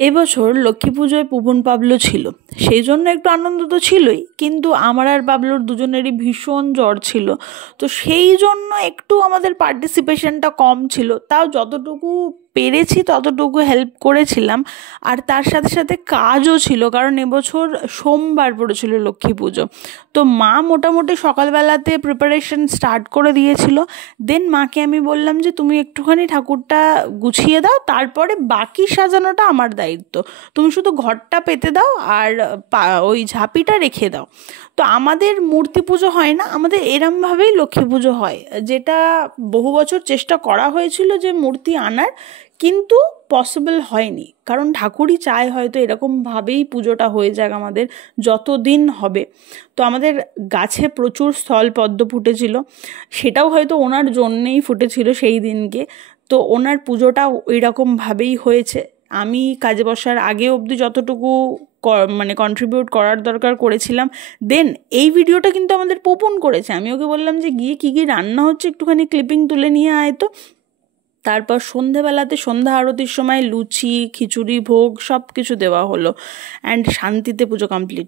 এবছর লক্ষ্মী পুজোয় পুবন পাবলো ছিল, সেই জন্য একটু আনন্দ তো ছিলই, কিন্তু আমার আর পাবলোর দুজনেরই ভীষণ জ্বর ছিল। তো সেই জন্য একটু আমাদের পার্টিসিপেশনটা কম ছিল, তাও যতটুকু পেরেছি ততটুকু হেল্প করেছিলাম। আর তার সাথে সাথে কাজও ছিল, কারণ এবছর সোমবার পড়েছিল লক্ষ্মী পুজো। তো মা মোটামুটি সকালবেলাতে প্রিপারেশন স্টার্ট করে দিয়েছিল। দেন মাকে আমি বললাম যে তুমি একটুখানি ঠাকুরটা গুছিয়ে দাও, তারপরে বাকি সাজানোটা আমার দায়িত্ব, তুমি শুধু ঘরটা পেতে দাও আর ওই ঝাঁপিটা রেখে দাও। তো আমাদের মূর্তি পুজো হয় না, আমাদের এরমভাবেই লক্ষ্মী পুজো হয়, যেটা বহু বছর চেষ্টা করা হয়েছিল যে মূর্তি আনার, কিন্তু পসিবল হয়নি, কারণ ঠাকুরই চায় হয়তো এরকমভাবেই পুজোটা হয়ে যাক আমাদের যতদিন হবে। তো আমাদের গাছে প্রচুর স্থল পদ্ম ফুটেছিল, সেটাও হয়তো ওনার জন্যেই ফুটেছিল সেই দিনকে। তো ওনার পুজোটাও ওই রকমভাবেই হয়েছে। আমি কাজে বসার আগে অবধি যতটুকু মানে কন্ট্রিবিউট করার দরকার করেছিলাম। দেন এই ভিডিওটা কিন্তু আমাদের পোপন করেছে, আমি ওকে বললাম যে গিয়ে কী কী রান্না হচ্ছে একটুখানি ক্লিপিং তুলে নিয়ে আয় তো। তারপর সন্ধেবেলাতে সন্ধ্যা আরতির সময় লুচি খিচুড়ি ভোগ সব কিছু দেওয়া হলো, অ্যান্ড শান্তিতে পুজো কমপ্লিট।